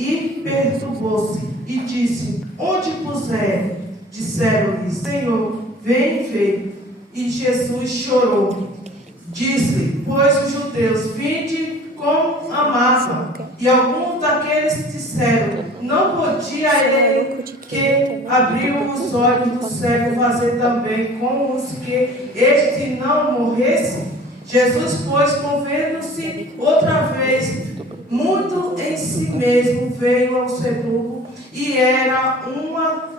e perturbou-se e disse: Onde puser? Disseram-lhe: Senhor, vem ver. E Jesus chorou. Disse-lhe, pois, os judeus: Vinde com a Marta. E alguns daqueles disseram: Não podia ele que abriu os olhos do cego fazer também com os que este não morresse? Jesus, pois, movendo-se outra vez, muito em si mesmo, veio ao sepulcro, e era uma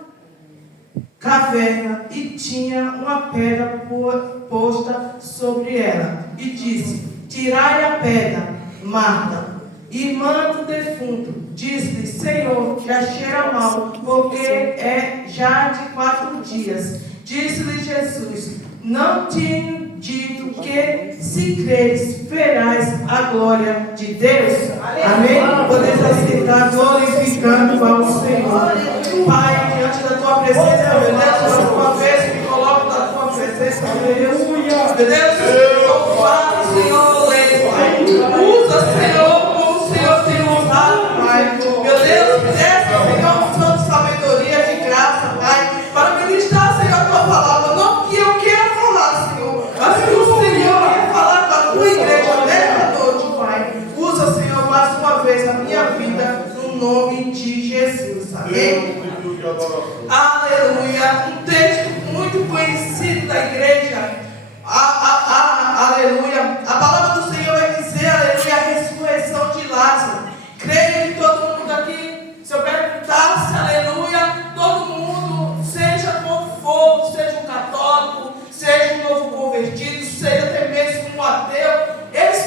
caverna, e tinha uma pedra posta sobre ela. E disse: Tirai a pedra. Marta, irmã do defunto, disse-lhe: Senhor, já cheira mal, porque é já de 4 dias. Disse-lhe Jesus: Não tenho dito que, se creres, verás a glória de Deus? Amém? Podemos aceitar glorificando ao Senhor. Pai, diante da tua presença, meu Deus, mais uma vez me coloco na tua presença, meu Deus. Meu Deus, louvado, Senhor, Pai. Usa, Senhor, como o Senhor tem usado, Pai. Meu Deus, desce, Senhor, um santo de sabedoria, de graça, Pai, para ministrar, Senhor, a tua palavra. Não que eu queira falar, Senhor, mas que o Senhor quer falar com a tua igreja nesta noite, Pai. Usa, Senhor, mais uma vez a minha vida, no nome de Jesus. Amém? Aleluia. Um texto muito conhecido da igreja. Aleluia. A palavra do Senhor vai dizer, aleluia, a ressurreição de Lázaro. Creio que todo mundo aqui, se eu perguntasse, aleluia, todo mundo, seja como for, seja um católico, seja um novo convertido, seja até mesmo um ateu,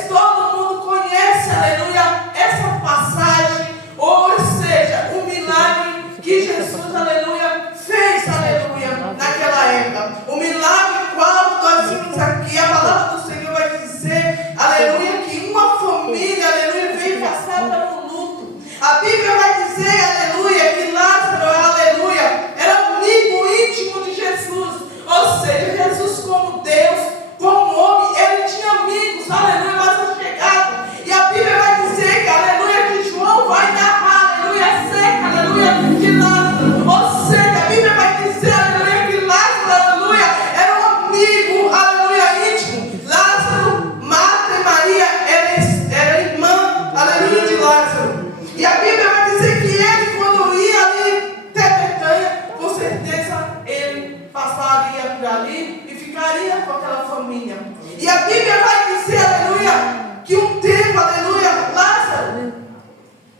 todo mundo conhece, aleluia, essa passagem, ou seja, o milagre que Jesus, aleluia, fez, aleluia, naquela época. O milagre qual nós vimos aqui, a palavra do Senhor vai dizer, aleluia, que uma família, aleluia, veio passar pelo luto. A Bíblia vai dizer, aleluia, que Lázaro, aleluia, era amigo íntimo de Jesus. Ou seja, Jesus como Deus, como homem, ele tinha amigos, aleluia, mais chegados. E a Bíblia vai dizer que, aleluia, que João vai narrar, aleluia, seca, aleluia, de Lázaro. Ou seja, a Bíblia vai dizer, aleluia, que Lázaro, aleluia, era um amigo, aleluia, íntimo. Lázaro, Marta e Maria era irmã, aleluia, de Lázaro. E a Bíblia vai dizer que ele, quando ia ali até Betânia, com certeza ele passaria por ali e ficaria com aquela família. E a Bíblia vai dizer, aleluia, que um tempo, aleluia, Lázaro,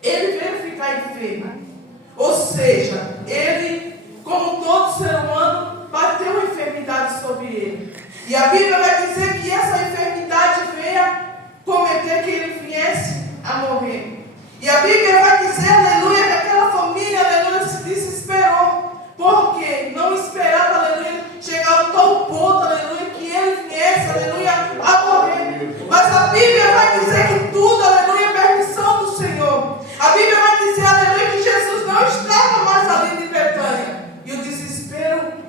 ele veio ficar enfermo. Ou seja, ele, como todo ser humano, bateu uma enfermidade sobre ele. E a Bíblia vai dizer que essa enfermidade veio cometer que ele viesse a morrer. E a Bíblia vai dizer, aleluia, que aquela família, aleluia, se desesperou. Porque não esperava, aleluia, chegar ao tal ponto, aleluia, que ele viesse, aleluia, a morrer. Mas a Bíblia vai dizer que tudo, aleluia, é permissão do Senhor. A Bíblia vai dizer, aleluia, que Jesus não estava mais ali em Betânia. E o desespero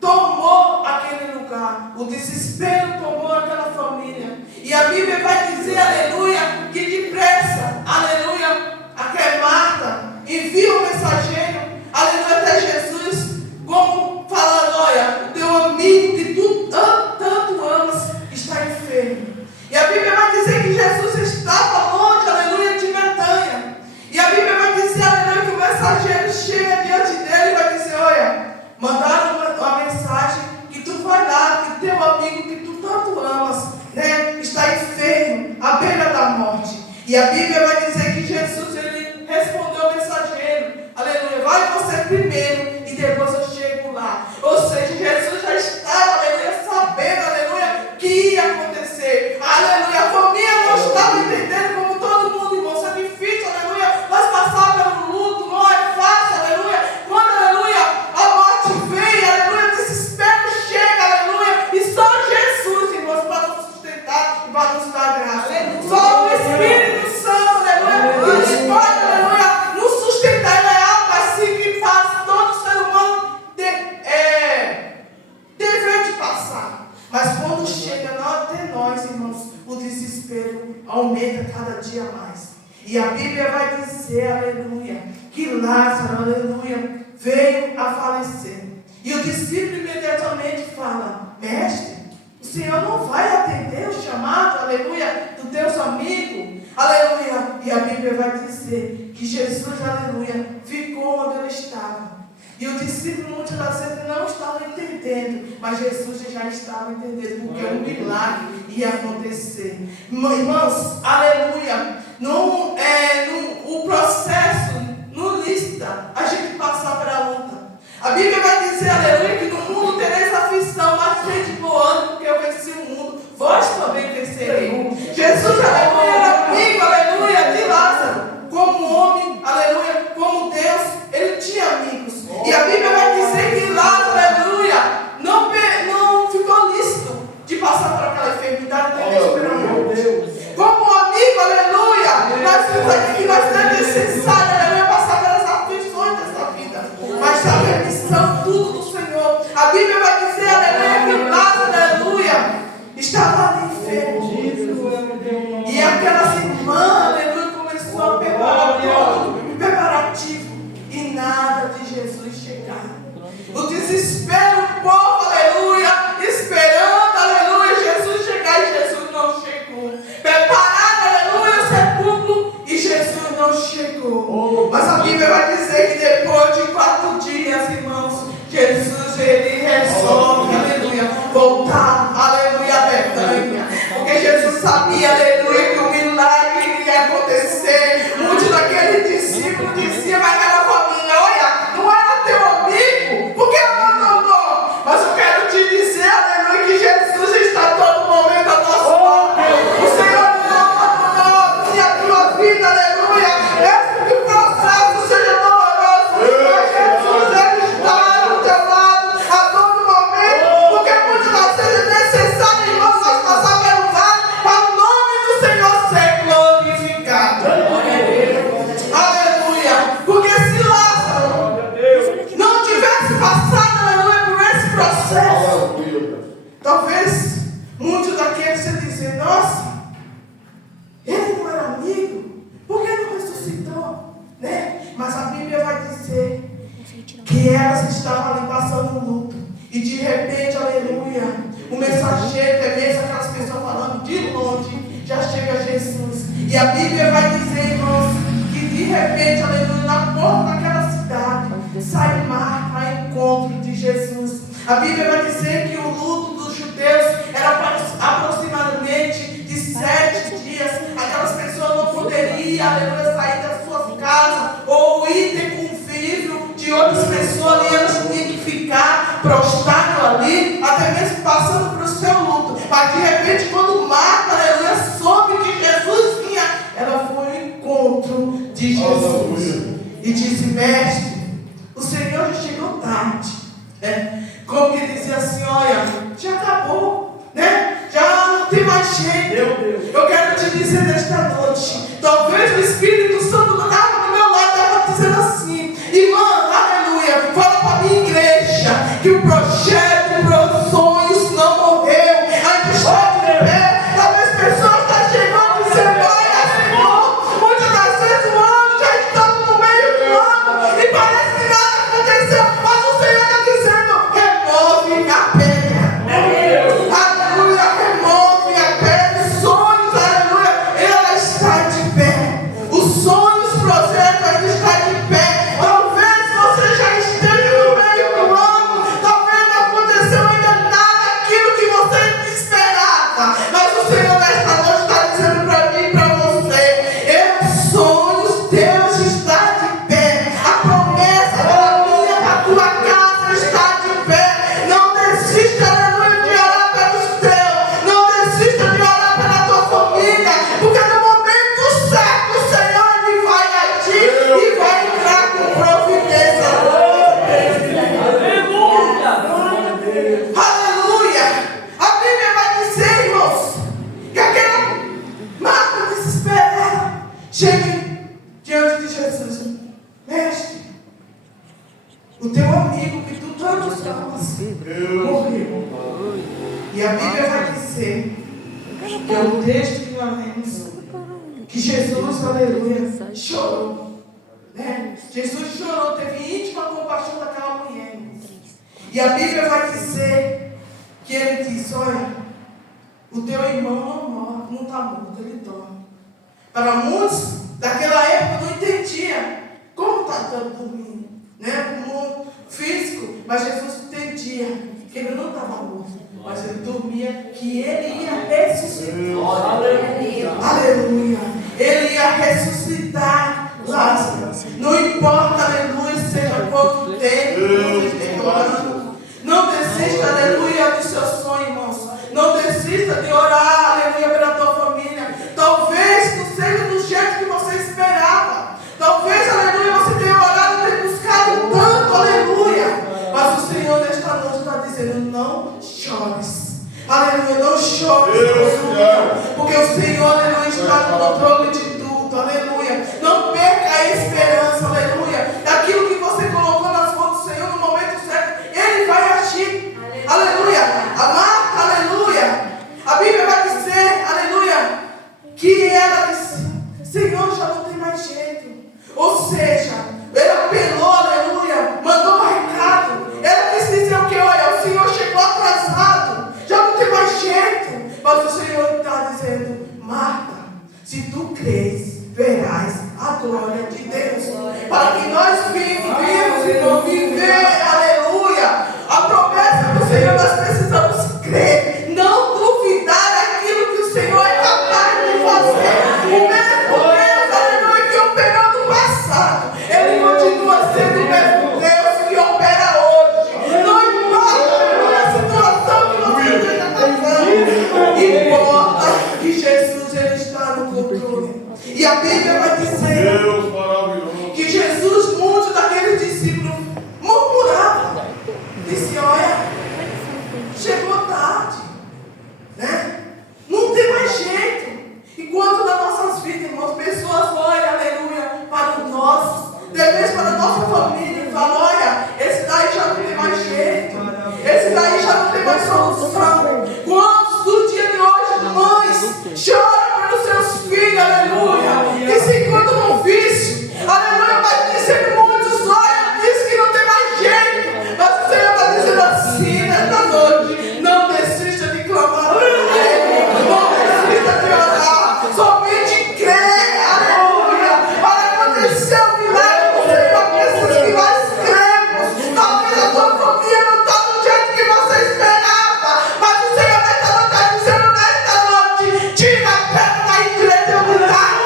tomou aquele lugar. O desespero tomou aquela família. E a Bíblia vai dizer, aleluia, que depressa, aleluia, aquela Marta envia o mensageiro, aleluia, até Jesus, como falando: olha, o teu amigo que tu tanto amas está enfermo. E a Bíblia vai dizer que Jesus estava longe, aleluia, de Betânia. E a Bíblia vai dizer, aleluia, que o mensageiro chega diante dele e vai dizer: olha, mandaram uma mensagem que tu vai lá, que teu amigo que tu tanto amas, né, está enfermo, à beira da morte. E a Bíblia vai dizer que Jesus, ele respondeu ao mensageiro: aleluia, vai você primeiro e depois eu chego lá. Ou seja, Jesus já estava, aleluia, sabendo, aleluia, que ia acontecer. Aleluia, a família não estava entendendo, como todo mundo, irmão. Isso é difícil, aleluia, mas passar pelo luto não é fácil, aleluia. Quando, aleluia, a morte vem, aleluia, o desespero chega, aleluia, e só Jesus, irmãos, para nos sustentar e para nos dar graça. Só o Espírito Santo, aleluia, nos pode, aleluia, nos sustentar. Não é algo assim que faz todo ser humano dever de passar. Mas quando chega até nós, irmãos, o desespero aumenta cada dia mais. E a Bíblia vai dizer, aleluia, que Lázaro, aleluia, veio a falecer. E o discípulo imediatamente fala: mestre, o Senhor não vai atender o chamado, aleluia, do teus amigos, aleluia. E a Bíblia vai dizer que Jesus, aleluia, ficou onde ele estava. E o discípulo muitas das vezes não estava entendendo, mas Jesus já estava entendendo, porque um milagre ia acontecer. Irmãos, aleluia, o processo não lista a gente passar pela luta. A Bíblia vai dizer, aleluia, que no mundo tereis aflição, mas sede bom ânimo, porque eu venci o mundo, vós também vencereis. Jesus, aleluia, era amigo, aleluia, de Lázaro, como homem, aleluia, como Deus, ele tinha amigos. E a Bíblia vai dizer que Lázaro, aleluia, não ficou lícito de passar por aquela enfermidade, como amigo, aleluia, nós temos aqui que nós é necessário, aleluia, passar pelas aflições dessa vida, mas a permissão, tudo do Senhor. A Bíblia vai dizer, aleluia, que Lázaro, aleluia, estava ali enfermo. E aquelas irmãs, aleluia, começou a preparar todo o preparativo. E nada de Jesus chegar. O desespero, o povo, aleluia, esperando, aleluia, Jesus chegar e Jesus não chegou. Preparado, aleluia, o sepulcro e Jesus não chegou. Mas a Bíblia vai dizer que depois de 4 dias, irmãos, Jesus, ele resolve, aleluia, voltar, aleluia, a Betânia. Porque Jesus sabia, aleluia, que o milagre iria acontecer. Muitos daqueles discípulos diziam, mas aquela família, olha, não era teu amigo, por que abandonou? Mas eu quero te dizer, aleluia, que Jesus está a todo momento a nosso lado. O Senhor não abandonou a minha tua vida, aleluia. Mesmo que o processo seja doloroso, mas Jesus, ele está ao teu lado a todo momento, porque muitas das vezes é necessário, irmãos, nós passar pelo vale para o nome do Senhor ser glorificado. Aleluia. Porque se Lázaro não tivesse passado, aleluia, por esse processo, talvez muitos daqueles se dizer, nossa, ele não era amigo, por que não ressuscitou? Né? Mas a Bíblia vai dizer que elas estavam ali passando um luto. E de repente, aleluia, o mensageiro, é mesmo aquelas pessoas falando de longe, já chega Jesus. E a Bíblia vai dizer, irmãos, que de repente, aleluia, na porta daquela cidade, sai Marta ao encontro de Jesus. A Bíblia vai dizer que o luto dos judeus era aproximadamente de 7 dias. Aquelas pessoas não poderiam, aleluia, sair das suas casas ou ir ter convívio de outras pessoas ali. Elas tinham que ficar prostrados ali, até mesmo passando pelo seu luto. Mas de repente, quando Marta, aleluia, soube que Jesus vinha, ela foi ao encontro de Jesus e disse, mestre, o Senhor já chegou tarde, né? Como que dizia assim, olha, já acabou, né? Já não tem mais jeito. Eu quero te dizer nesta noite, talvez o Espírito Santo estava do meu lado, estava dizendo assim, irmã, aleluia, fala para a minha igreja que o projeto Meus Sonhos não morreu, ainda está de pé. Talvez pessoas estão chegando e dizendo, olha, Senhor, muitas das vezes o ano já está no meio do ano e parece que nada aconteceu, mas o Senhor está dizendo, remove a pedra. Aleluia, remove a pedra. Os sonhos, aleluia, ela está de pé. Os sonhos, projetos ainda está de pé. Talvez você já esteja no meio do ano, talvez não aconteceu ainda nada aquilo que você esperava, mas o Senhor nesta noite está dizendo para mim e para você, os sonhos, Deus está de pé, a promessa da minha, da tua casa está de pé. Não desista, aleluia, de orar pelos teus, não desista de orar pela tua família, porque no momento certo o Senhor ele vai agir e vai entrar com providência. Aleluia! A Bíblia vai dizer, irmãos, que aquela Marta desesperada chega diante de Jesus. Mestre, o teu amigo que tu tanto amas morreu. E a Bíblia vai dizer, que é o texto que nós lemos, que Jesus, aleluia, chorou. Né? Jesus chorou, teve íntima compaixão daquela mulher. E a Bíblia vai dizer que ele disse: olha, o teu irmão não está morto, ele dorme. Para muitos daquela época não entendia como está dormindo, né? No mundo físico, mas Jesus entendia que ele não estava morto, mas ele dormia, que ele ia ressuscitar. Aleluia! Ele ia ressuscitar Lázaro. Não importa, aleluia, seja quanto tempo você esteja orando. Não desista, aleluia, do seu sonho, irmãos. Não desista de orar, aleluia, pela tua família. Talvez não seja do jeito que você esperava. Talvez, aleluia, você tenha orado e tenha buscado tanto, aleluia. Mas o Senhor nesta noite está dizendo: não chores. Aleluia, não chores, aleluia. Porque o Senhor, aleluia, está no controle de tudo, aleluia. Não perca a esperança, aleluia. Daquilo que você colocou nas mãos do Senhor no momento certo, Ele vai agir. Aleluia. A Marta, aleluia. A Bíblia vai dizer, aleluia, que ela disse: Senhor, já não tem mais jeito. Ou seja, ela apelou, aleluia, mandou um recado. Ela quis dizer o que? Olha, o Senhor chegou atrasado, já não tem mais jeito. Mas o Senhor está dizendo: Marta, se tu crês, verás a glória de Deus. Para que nós vivemos e não viver, aleluia, a promessa do Senhor, nós precisamos crer, não duvidar daquilo que o Senhor é capaz de fazer. O mesmo Deus, aleluia, que operou no passado, Ele continua sendo o mesmo Deus que opera hoje. Não importa, aleluia, a situação que você esteja passando, importa que Jesus, Ele está no controle. E a Bíblia vai dizer que Jesus, muitos daqueles discípulos murmuravam. Disse: olha, chegou tarde, né? Não tem mais jeito. Enquanto nas nossas vidas, irmãos, pessoas olham, aleluia, para nós, talvez para a nossa família, e falam: olha, esse daí já não tem mais jeito, esse daí já não tem mais solução. Quantos do dia de hoje, mães, choram pelos seus filhos, aleluia, que se encontram no vício, aleluia, vai dizer muitos, olha, diz que não tem mais jeito, mas o Senhor está dizendo assim nesta noite: não desista de clamar a Ele, não desista de orar, somente crê, aleluia, para acontecer o milagre do Senhor. Pessoas que nós cremos, talvez a tua família não está do jeito que você esperava, mas o Senhor está dizendo nesta noite: tira a pedra da incredulidade,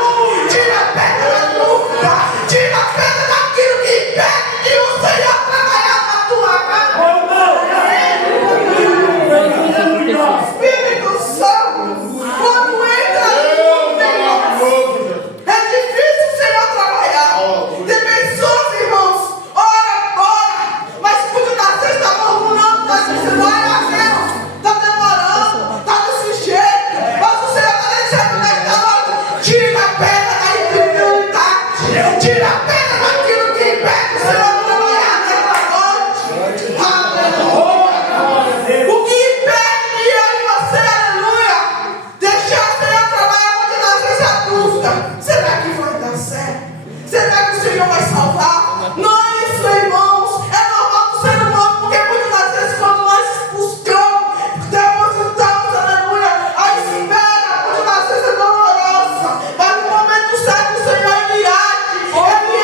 tira a pedra da dúvida, tira a pedra daquilo que impede de o Senhor trabalhar na tua casa. Espírito Santo, quando entra no Senhor, é difícil o Senhor trabalhar. Tem pessoas, irmãos, ora, mas muitas das vezes está murmurando, está dizendo: olha, Deus, está demorando, está desse jeito. Mas o Senhor está dizendo nesta noite: tira a pedra da incredulidade, tira a pedra daquilo que impede o Senhor trabalhar nesta noite. Aleluia. O que impede de eu e você, aleluia, deixar o Senhor trabalhar muitas das vezes a dúvida: será que vai dar certo? Será que o Senhor vai salvar? Não é isso, irmãos. É normal do ser humano, porque muitas das vezes quando nós buscamos, depositamos, aleluia, a espera, muitas das vezes é dolorosa, mas no momento certo o Senhor Ele age, Ele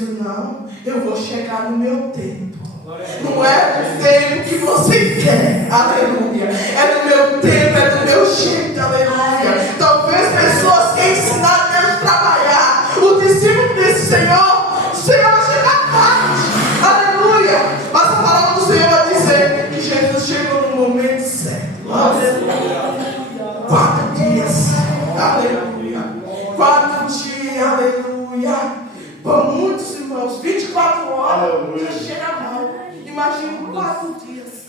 Jesus, não, eu vou chegar no meu tempo. Não é do tempo que você quer, aleluia. É do meu tempo, é do meu jeito, aleluia. Talvez pessoas que ensinaram a Deus a trabalhar. O discípulo disse, Senhor, o Senhor vai chegar tarde, aleluia. Mas a palavra do Senhor vai dizer que Jesus chegou no momento certo, aleluia. 4 dias, aleluia. 4 dias, aleluia. Para muitos irmãos, 24 horas, já chega mal. Imagina 4 dias.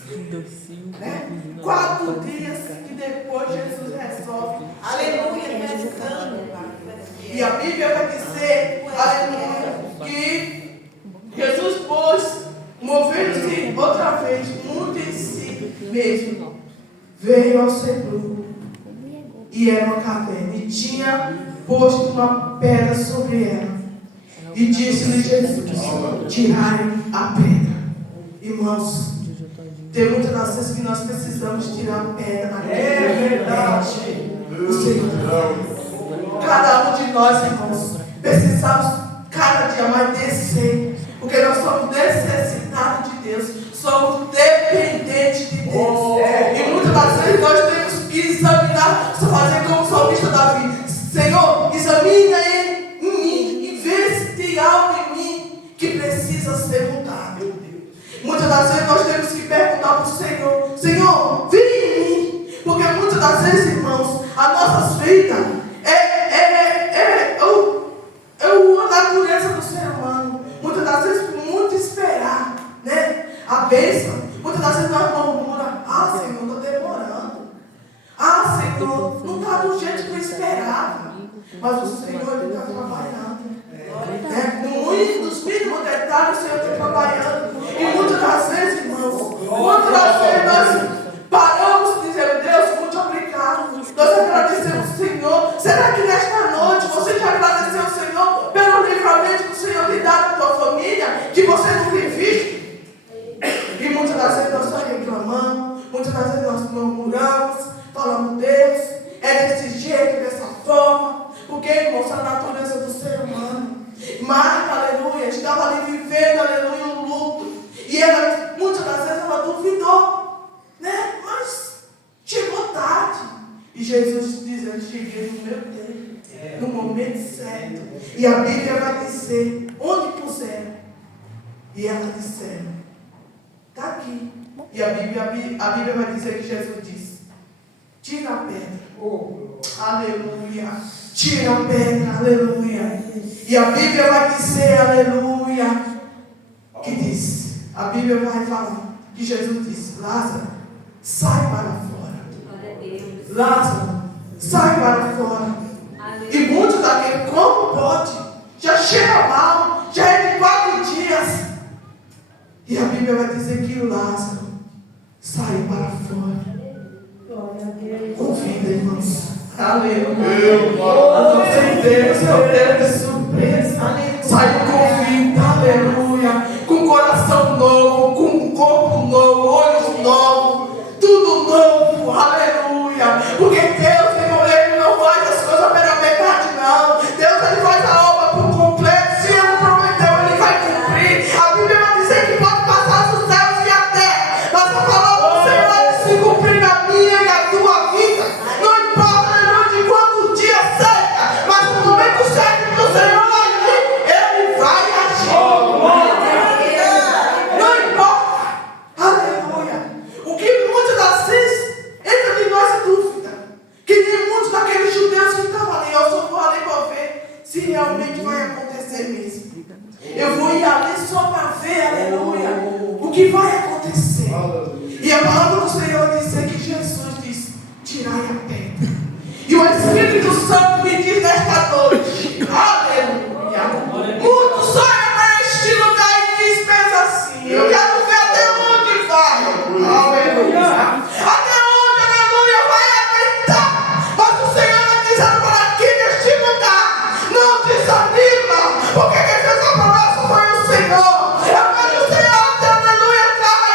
Né? 4 dias que depois Jesus resolve. Aleluia, e a Bíblia vai dizer, aleluia, que Jesus pôs, movendo-se outra vez, muito em si mesmo, veio ao sepulcro, e era uma caverna, e tinha posto uma pedra sobre ela. E disse-lhe Jesus, tirai a pedra. Irmãos, tem muitas das vezes que nós precisamos tirar a pedra daquele. É verdade. O Senhor. Cada um de nós, irmãos, precisamos cada dia mais descer. Porque nós somos necessitados de Deus. Somos dependentes de Deus. E muitas das vezes nós temos que examinar, fazer como o salmista Davi. Senhor, examina em mim e vê se tem algo em mim que precisa ser mudado. Muitas das vezes nós temos que perguntar para o Senhor, Senhor, vem em mim. Porque muitas das vezes, irmãos, a nossa vida é a natureza do ser humano. Muitas das vezes, por muito esperar, né, a bênção, muitas das vezes nós murmuramos, Senhor, estou demorando. Senhor, não está do jeito que eu esperava. Mas o Senhor, Ele está trabalhando. Nos mínimos detalhes, o Senhor está trabalhando. E muitas das vezes, irmãos, muitas das vezes nós paramos e dizemos, Deus, muito obrigado. Nós agradecemos o Senhor. Será que nesta noite você já agradeceu o Senhor pelo livramento que o Senhor te dá na tua família, que você não tem visto? E muitas das vezes nós só reclamamos, muitas das vezes nós murmuramos, falamos, Deus, é desse jeito, dessa forma. Porque, irmãos, a natureza do ser humano. Marta, aleluia, estava ali vivendo, aleluia, um luto. E ela, muitas das vezes, ela duvidou, né? Mas chegou tarde. E Jesus diz, eu cheguei no meu tempo, no momento certo. E a Bíblia vai dizer, onde puseram? E ela disseram, está aqui. E a Bíblia vai dizer que Jesus disse, tira a pedra. Aleluia. Tira a pedra, aleluia. E a Bíblia vai dizer, aleluia, que diz, a Bíblia vai falar, que Jesus disse, Lázaro, sai para fora. Lázaro, sai para fora. E muitos daqueles, como pode? Já cheira mal, já é de 4 dias. E a Bíblia vai dizer que o Lázaro saiu para fora. Convida, irmãos. Aleluia. Nosso Deus é o Deus de surpresa. Saiu convicto, aleluia. Com coração novo, com corpo novo, olhos novos, tudo novo, aleluia. Porque Deus, Ele não faz as coisas pela metade, não. Deus, Ele faz a obra por completo. Se Ele prometeu, Ele vai cumprir. A Bíblia vai dizer que pode passar os céus e a terra, mas a palavra do Senhor vai se cumprir na minha e na tua vida. Não importa de quanto dia seja, mas no momento certo do Senhor agir, Ele vai agir. Não importa. Aleluia. O que muitas das vezes entra em nós é dúvida. Que nem muitos daqueles judeus que estavam ali, eu só vou ali para ver se realmente vai acontecer mesmo. Eu vou ir ali só para ver, aleluia, o que vai acontecer. E a palavra do Senhor diz que Jesus disse, tirai a pedra. E o Espírito Santo me diz nesta noite, aleluia, muitos sonham neste lugar e diz, pensa assim, eu quero ver até onde vai, aleluia, até onde, aleluia, vai aguentar. Mas o Senhor está dizendo para aqui neste lugar, não desanima, porque quem fez a promessa foi o Senhor. Eu vejo o Senhor, aleluia, trabalhando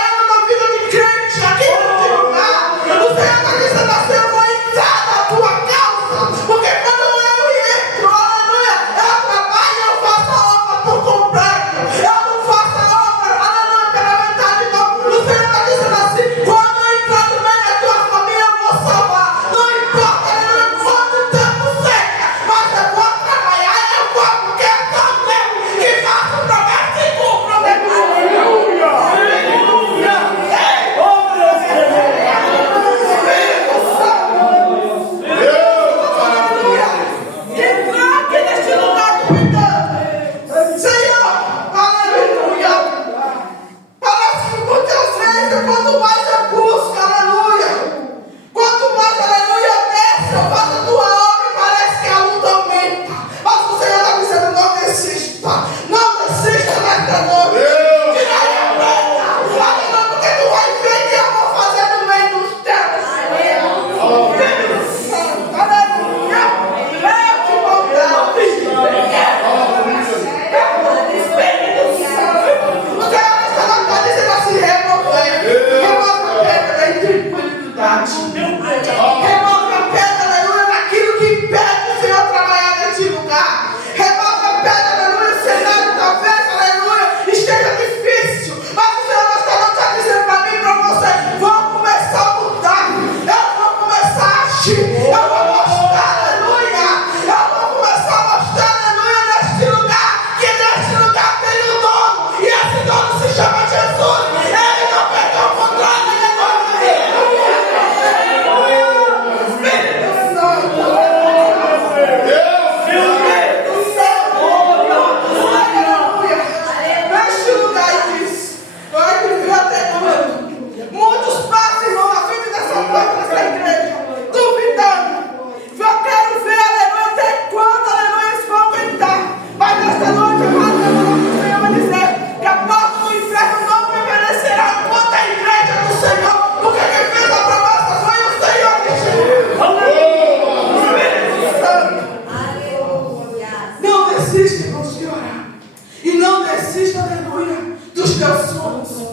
desista, aleluia, dos teus sonhos.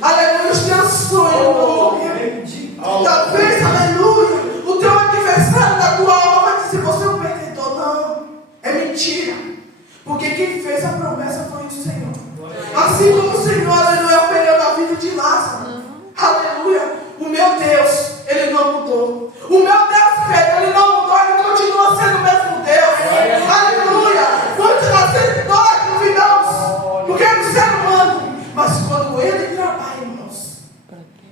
Aleluia, os teus sonhos. Talvez, aleluia, o teu adversário da tua alma vai dizer: você é um perdedor. Não, é mentira. Porque quem fez a promessa foi o Senhor. Assim como o Senhor, aleluia, operou na vida de Lázaro. Aleluia, o meu Deus, Ele não mudou. O meu Deus, Pedro, Ele não mudou. Ele continua sendo o mesmo Deus. Aleluia. Continua sendo nós, duvidamos. Porque é um ser humano. Mas quando Ele trabalha, irmãos,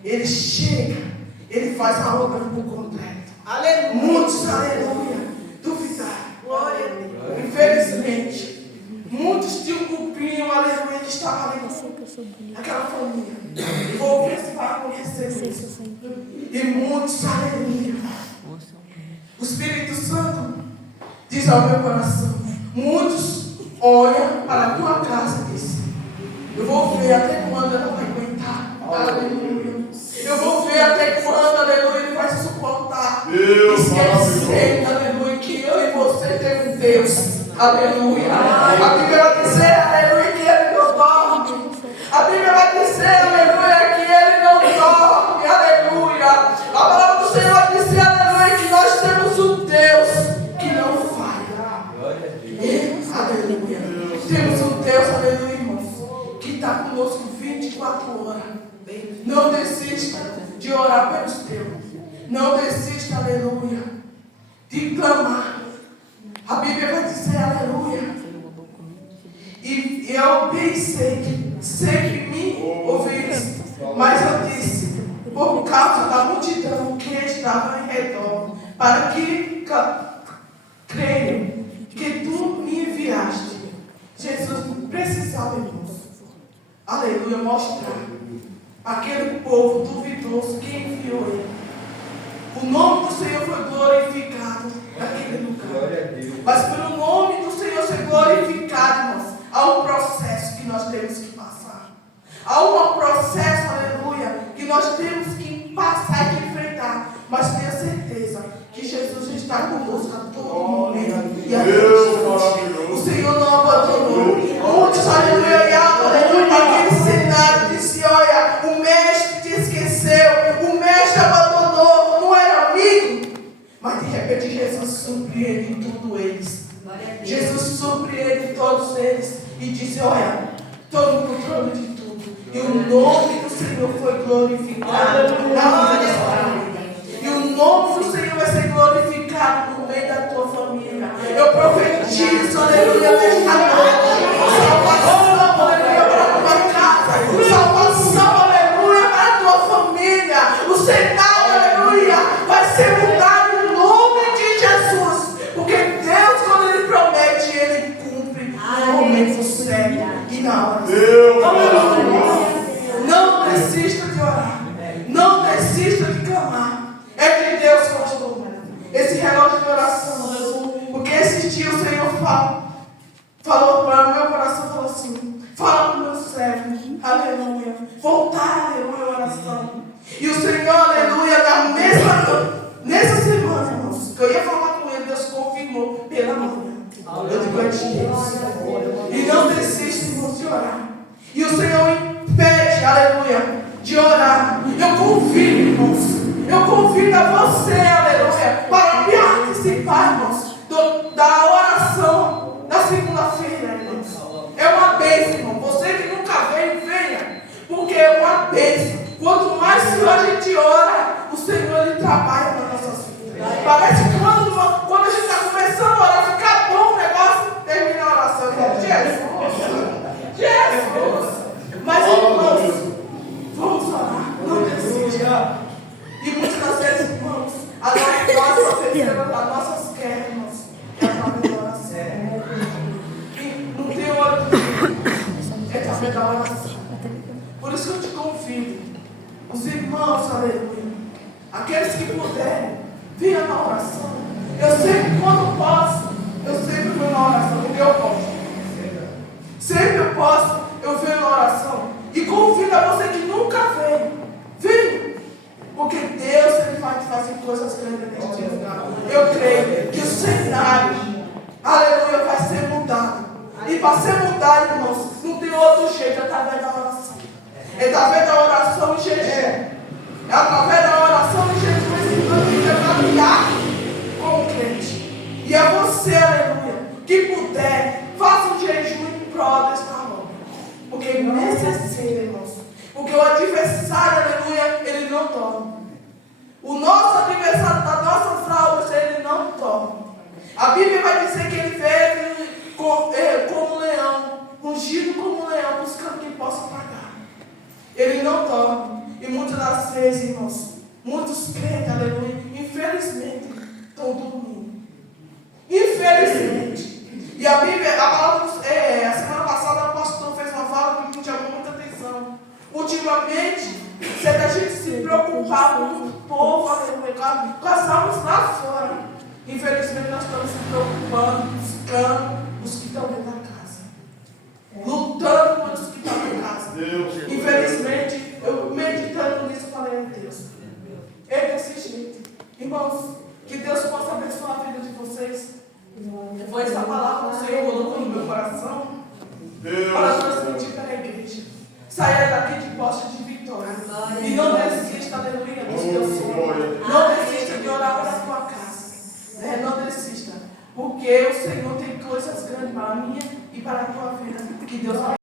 Ele chega, Ele faz a obra por completo. Aleluia. Muitos, aleluia, duvidaram. Glória a Deus. Infelizmente, muitos tinham um grupinho, aleluia, eles estavam ali naquela família. Vou ver se vai acontecer isso. E muitos, aleluia. O Espírito Santo diz ao meu coração: muitos olham para a tua casa e dizem: eu vou ver até quando ela vai aguentar. Aleluia. Eu vou ver até quando, aleluia, ele vai suportar. Esquecendo, aleluia, que eu e você temos um Deus. Aleluia. A Bíblia vai dizer, aleluia, que Ele não dorme. A Bíblia vai dizer, aleluia, que Ele não dorme. Aleluia. A palavra do Senhor vai dizer, aleluia, que nós temos um Deus que não falha. Aleluia. Temos um Deus, aleluia, irmãos, que está conosco 24 horas. Não desista de orar pelos teus. Não desista, aleluia, de clamar. A Bíblia vai dizer, aleluia. E eu pensei que sempre me ouvisse, mas eu disse, por causa da multidão que estava em redor, para que creio que tu me enviaste. Jesus precisava, irmãos, aleluia, mostrar aquele povo duvidoso que enviou ele. O nome do Senhor foi glorificado naquele lugar. Mas pelo nome do Senhor ser glorificado, irmãos, há um processo que nós temos que passar. Há um processo, aleluia, que nós temos que passar e que enfrentar. Mas tenha certeza que Jesus está conosco a todo momento. E a todo o Senhor não abandonou. Muitos, aleluia, e aleluia, naquele cenário disse: olha, o mestre te esqueceu, o mestre abandonou, não era amigo. Mas de repente Jesus surpreende tudo eles. Jesus surpreende todos eles e diz: olha, estou no controle de tudo. E o nome do Senhor foi glorificado na vida da família. E o nome do Senhor vai ser glorificado no meio da tua família. Eu profetizo, aleluia, nesta noite. Salvação, aleluia, para a tua casa. Salvação, aleluia, para a tua família. O cenário, aleluia, vai ser mudado em nome de Jesus. Porque Deus, quando Ele promete, Ele cumpre no momento certo e na hora certa. Não desista de orar. Não desista de clamar. É de Deus, pastor. Esse relógio de oração. Porque esses dias o Senhor falou para o meu coração, falou assim: fala para o meu servo, aleluia, voltar, aleluia, oração. E o Senhor, aleluia, nessa semana, irmãos, que eu ia falar com ele, Deus confirmou pela manhã. Eu digo: é de Deus. E não desista, irmãos, de orar. E o Senhor impede, aleluia, de orar. Eu convido, irmãos. Eu convido a você, aleluia, para participar, irmãos, da oração da segunda-feira, irmãos. É uma bênção, irmão. Você que nunca veio, venha. Porque é uma bênção. Quanto mais a gente ora, o Senhor, Ele trabalha nas nossas vidas. Parece que quando a gente está começando a orar, fica bom o negócio, termina a oração. Jesus! Mas, irmãos, vamos orar. Não desista. E muitas das vezes, irmãos, a nossas quedas, irmãos, é através da oração. E não tem hora é através da oração. Por isso que eu te convido, os irmãos, aleluia, aqueles que puderem, venham na oração. Eu sempre, quando posso, eu sempre vou na oração, porque eu posso. Sempre eu posso, eu venho na oração. E convido a você que nunca veio, venha. Porque Deus, Ele vai fazer coisas grandes neste lugar. Eu creio que o cenário, aleluia, vai ser mudado. E para ser mudado, irmãos, não tem outro através da oração e jejum. É através da oração e jejum esse ano que vai caminhar como crente. E é você, aleluia, que puder, faça um jejum em prol desta obra. Porque necessita, irmãos. Porque o adversário, aleluia, ele não dorme. O nosso adversário das nossas almas, ele não dorme. A Bíblia vai dizer que ele veio como um leão, ungido como um leão, buscando quem possa pagar. Ele não dorme. E muitas das vezes, irmãos, muitos crentes, aleluia, infelizmente, estão dormindo. Infelizmente. E a Bíblia, a palavra, a semana passada, o pastor fez uma fala que me chamou muita atenção. Ultimamente, se a gente se preocupar com o povo, aleluia, com as almas lá fora, infelizmente nós estamos se preocupando, buscando os que estão dentro da casa. Lutando com os que estão dentro da casa. Infelizmente, eu meditando nisso, falei, Deus, é desse jeito. Irmãos, que Deus possa abençoar a vida de vocês. Foi essa palavra que o Senhor colocou no meu coração para transmitir para a igreja. Saia daqui de posse de vitória. E não desista, aleluia, dos teus sonhos. Não desista de orar para a tua casa. Não desista. Porque o Senhor tem coisas grandes para a minha e para a tua vida. Que Deus